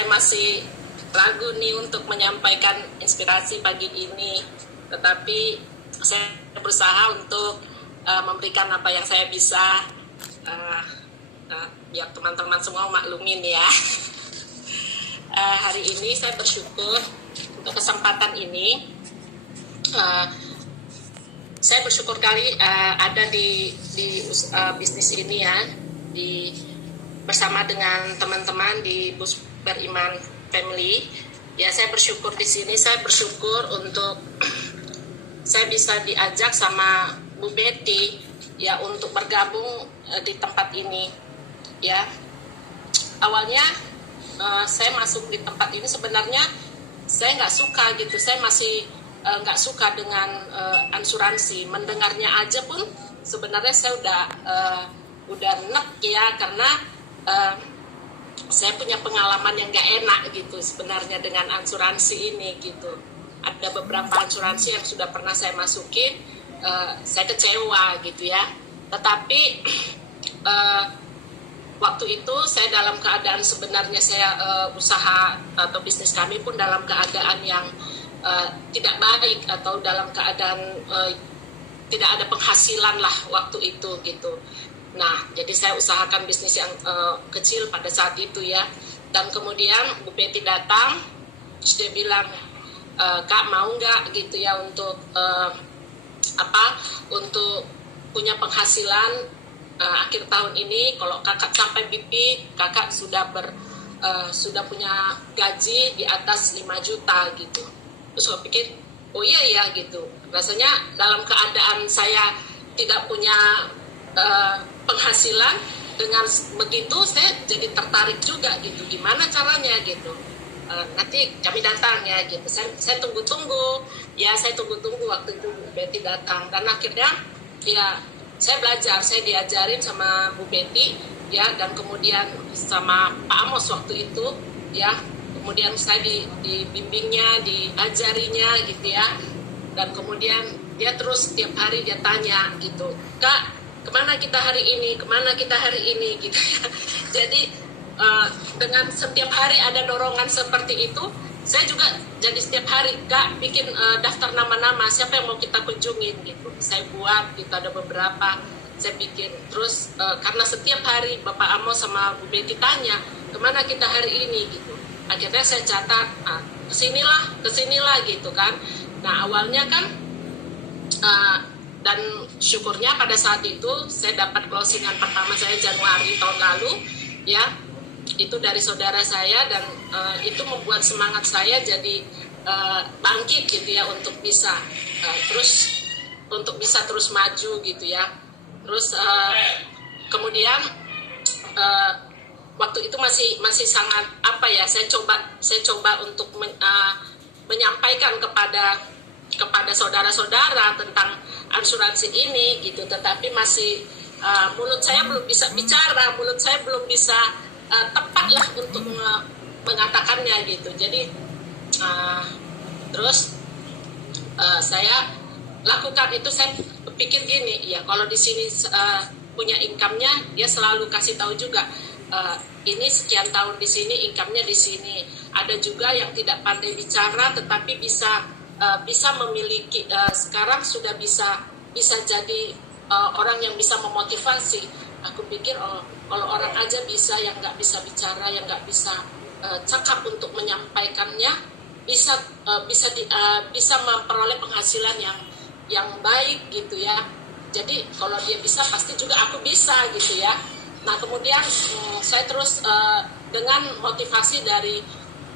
saya masih ragu nih untuk menyampaikan inspirasi pagi ini, tetapi saya berusaha untuk memberikan apa yang saya bisa, biar teman-teman semua maklumin ya. Hari ini saya bersyukur untuk kesempatan ini. Saya bersyukur kali ada di bisnis ini ya, bersama dengan teman-teman di Bus Beriman Family. Ya, saya bersyukur di sini. Saya bersyukur untuk saya bisa diajak sama Bu Betty ya untuk bergabung di tempat ini. Ya, awalnya saya masuk di tempat ini sebenarnya saya nggak suka gitu. Saya masih nggak suka dengan asuransi. Mendengarnya aja pun sebenarnya saya udah enek ya, karena saya punya pengalaman yang nggak enak gitu sebenarnya dengan asuransi ini gitu. Ada beberapa asuransi yang sudah pernah saya masukin, saya kecewa gitu ya. Tetapi waktu itu saya dalam keadaan sebenarnya saya usaha atau bisnis kami pun dalam keadaan yang tidak baik, atau dalam keadaan tidak ada penghasilan lah waktu itu gitu. Nah, jadi saya usahakan bisnis yang kecil pada saat itu ya. Dan kemudian Bu Betty datang, terus dia bilang, Kak mau nggak gitu ya untuk untuk punya penghasilan akhir tahun ini. Kalau kakak sampai BP, kakak sudah punya gaji di atas 5 juta gitu. Terus saya pikir, oh iya ya gitu. Rasanya dalam keadaan saya tidak punya penghasilan, dengan begitu saya jadi tertarik juga gitu, gimana caranya gitu. Nanti kami datang ya gitu. Saya tunggu-tunggu ya, saya tunggu-tunggu waktu itu Bu Betty datang, dan akhirnya ya saya belajar, saya diajarin sama Bu Betty ya, dan kemudian sama Pak Amos waktu itu ya. Kemudian saya dibimbingnya, diajarinya gitu ya. Dan kemudian dia terus setiap hari dia tanya gitu, Kak, kemana kita hari ini, kemana kita hari ini gitu ya. Jadi dengan setiap hari ada dorongan seperti itu, saya juga jadi setiap hari, Kak, bikin daftar nama-nama siapa yang mau kita kunjungin gitu. Saya buat gitu, ada beberapa saya bikin. Terus karena setiap hari Bapak Amos sama Bu Betty tanya, kemana kita hari ini gitu. Akhirnya saya catat, kesinilah gitu kan. Nah awalnya kan dan syukurnya pada saat itu saya dapat closingan pertama saya Januari tahun lalu ya, itu dari saudara saya, dan itu membuat semangat saya jadi bangkit gitu ya, untuk bisa terus maju gitu ya. Terus kemudian waktu itu masih sangat saya coba untuk menyampaikan kepada saudara-saudara tentang asuransi ini gitu, tetapi masih mulut saya belum bisa bicara, mulut saya belum bisa tepat lah untuk mengatakannya gitu. Jadi terus saya lakukan itu. Saya pikir gini ya, kalau di sini punya income-nya, dia selalu kasih tahu juga, ini sekian tahun di sini, income-nya di sini. Ada juga yang tidak pandai bicara tetapi bisa memiliki, sekarang sudah bisa jadi orang yang bisa memotivasi. Aku pikir kalau orang aja bisa, yang nggak bisa bicara, yang nggak bisa cakap untuk menyampaikannya, bisa memperoleh penghasilan yang baik gitu ya. Jadi kalau dia bisa, pasti juga aku bisa gitu ya. Nah kemudian saya terus dengan motivasi dari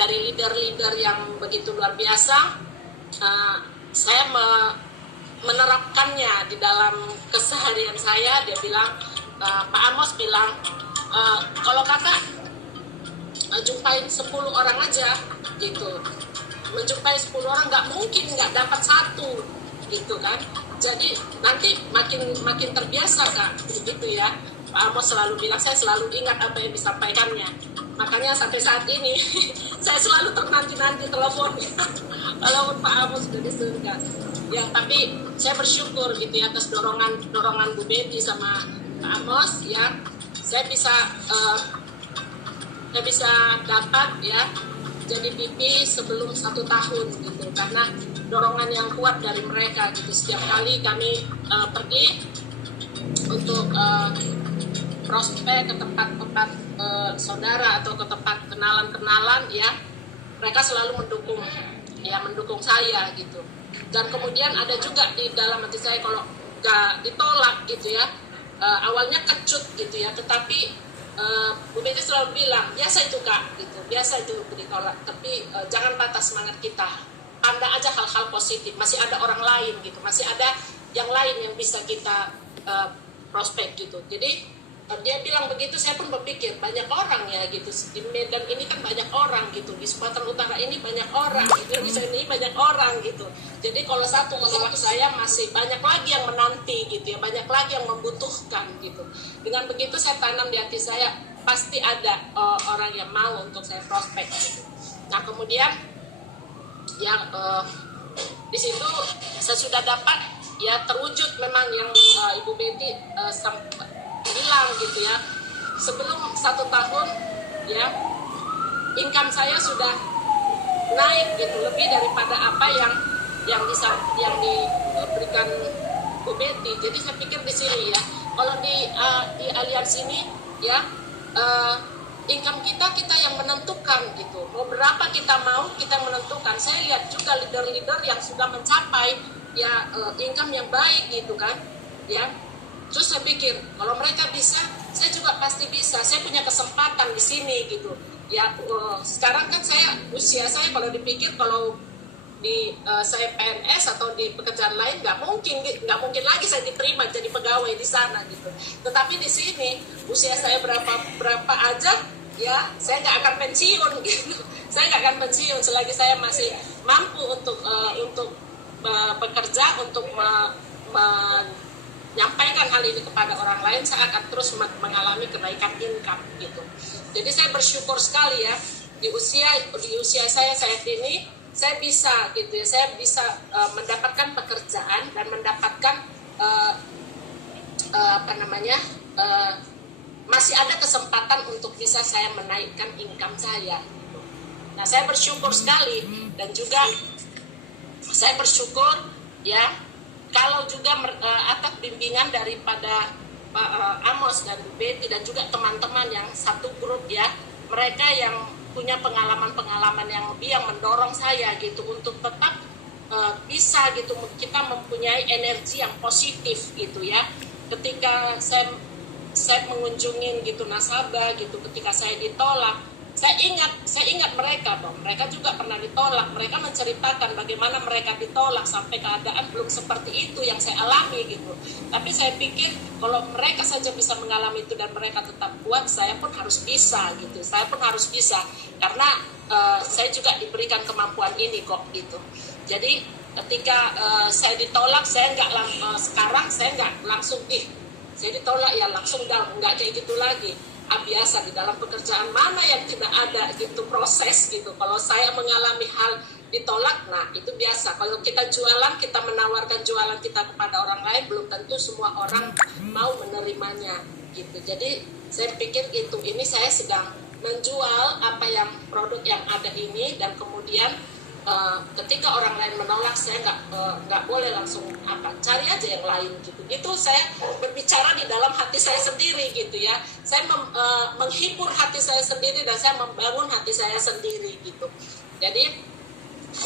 leader-leader yang begitu luar biasa, saya menerapkannya di dalam keseharian saya. Dia bilang, Pak Amos bilang, kalau kakak jumpain 10 orang aja gitu, menjumpai 10 orang nggak mungkin nggak dapat satu gitu kan. Jadi nanti makin terbiasa kan gitu ya. Pak Amos selalu bilang, saya selalu ingat apa yang disampaikannya. Makanya sampai saat ini saya selalu nanti telepon walaupun Pak Amos sudah di surga. Ya, tapi saya bersyukur gitu ya atas dorongan Bu Betty sama Pak Amos ya. Saya bisa saya bisa dapat ya jadi BP sebelum 1 tahun gitu, karena dorongan yang kuat dari mereka gitu. Setiap kali kami pergi untuk prospek ke tempat-tempat saudara atau ke tempat kenalan-kenalan ya, mereka selalu mendukung saya gitu. Dan kemudian ada juga di dalam hati saya kalau gak ditolak gitu ya, awalnya kecut gitu ya, tetapi Bu Betty selalu bilang biasa itu Kak gitu, biasa itu ditolak, tapi jangan patah semangat kita, pandang aja hal-hal positif, masih ada orang lain gitu, masih ada yang lain yang bisa kita prospek gitu. Jadi dia bilang begitu, saya pun berpikir banyak orang ya gitu, di Medan ini kan banyak orang gitu, di Sumatera Utara ini banyak orang, di Indonesia ini banyak orang gitu. Jadi kalau satu menolak saya, masih banyak lagi yang menanti gitu ya, banyak lagi yang membutuhkan gitu. Dengan begitu saya tanam di hati saya, pasti ada orang yang mau untuk saya prospek gitu. Nah kemudian yang di situ saya sudah dapat ya, terwujud memang yang Ibu Betty bilang gitu ya, sebelum 1 tahun ya income saya sudah naik gitu, lebih daripada apa yang diberikan Bu Betty. Jadi saya pikir di sini ya, kalau di aliansi ini ya, income kita yang menentukan gitu, mau berapa kita mau, kita menentukan. Saya lihat juga leader-leader yang sudah mencapai ya income yang baik gitu kan ya. Terus saya pikir kalau mereka bisa, saya juga pasti bisa. Saya punya kesempatan di sini gitu. Ya sekarang kan usia saya kalau dipikir, kalau di saya PNS atau di pekerjaan lain nggak mungkin lagi saya diterima jadi pegawai di sana gitu. Tetapi di sini usia saya berapa aja ya, saya nggak akan pensiun gitu. Saya nggak akan pensiun selagi saya masih mampu untuk bekerja, untuk menyampaikan hal ini kepada orang lain. Saya akan terus mengalami kenaikan income gitu. Jadi saya bersyukur sekali ya, di usia saya saat ini saya bisa gitu ya, saya bisa mendapatkan pekerjaan dan mendapatkan masih ada kesempatan untuk bisa saya menaikkan income saya gitu. Nah saya bersyukur sekali, dan juga saya bersyukur ya kalau juga atas bimbingan daripada Pak Amos dan Bu Betty dan juga teman-teman yang satu grup ya, mereka yang punya pengalaman-pengalaman yang lebih, yang mendorong saya gitu untuk tetap bisa gitu, kita mempunyai energi yang positif gitu ya. Ketika saya mengunjungi gitu nasabah gitu, ketika saya ditolak, saya ingat mereka dong, mereka juga pernah ditolak. Mereka menceritakan bagaimana mereka ditolak sampai keadaan belum seperti itu yang saya alami gitu. Tapi saya pikir kalau mereka saja bisa mengalami itu dan mereka tetap kuat, saya pun harus bisa gitu. Saya pun harus bisa, karena saya juga diberikan kemampuan ini kok gitu. Jadi ketika saya ditolak, saya sekarang saya nggak langsung saya ditolak ya langsung nggak kayak gitu lagi. Biasa di dalam pekerjaan mana yang tidak ada gitu proses gitu. Kalau saya mengalami hal ditolak, nah itu biasa. Kalau kita jualan, kita menawarkan jualan kita kepada orang lain, belum tentu semua orang mau menerimanya gitu. Jadi saya pikir gitu, ini saya sedang menjual apa yang produk yang ada ini, dan kemudian ketika orang lain menolak, saya nggak boleh langsung cari aja yang lain gitu. Itu saya berbicara di dalam hati saya sendiri gitu ya. Saya menghibur hati saya sendiri, dan saya membangun hati saya sendiri gitu. Jadi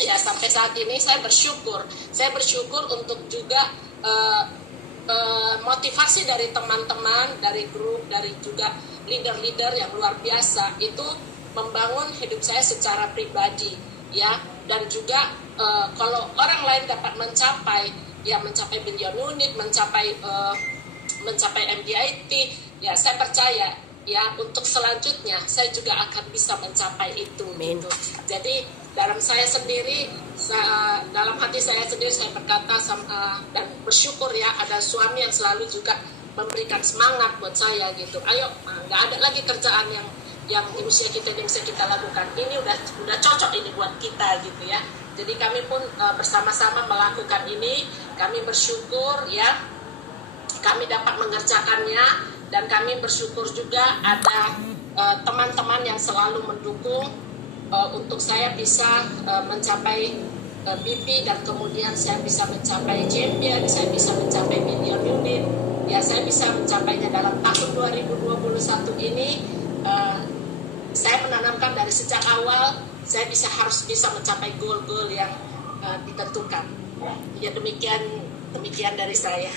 ya sampai saat ini saya bersyukur untuk juga motivasi dari teman-teman, dari grup, dari juga leader-leader yang luar biasa itu membangun hidup saya secara pribadi ya. Dan juga kalau orang lain dapat mencapai billion unit, mencapai MDIT, ya saya percaya ya untuk selanjutnya saya juga akan bisa mencapai itu gitu. Jadi dalam hati saya sendiri saya berkata dan bersyukur ya, ada suami yang selalu juga memberikan semangat buat saya gitu. Ayo, nggak ada lagi kerjaan yang di usia kita yang bisa kita lakukan, ini udah cocok ini buat kita gitu ya. Jadi kami pun bersama-sama melakukan ini. Kami bersyukur ya kami dapat mengerjakannya, dan kami bersyukur juga ada teman-teman yang selalu mendukung untuk saya bisa mencapai BP, dan kemudian saya bisa mencapai champion, saya bisa mencapai million unit. Ya, saya bisa mencapainya dalam tahun 2021 ini. Saya menanamkan dari sejak awal, saya harus bisa mencapai goal-goal yang ditentukan. Ya, demikian dari saya.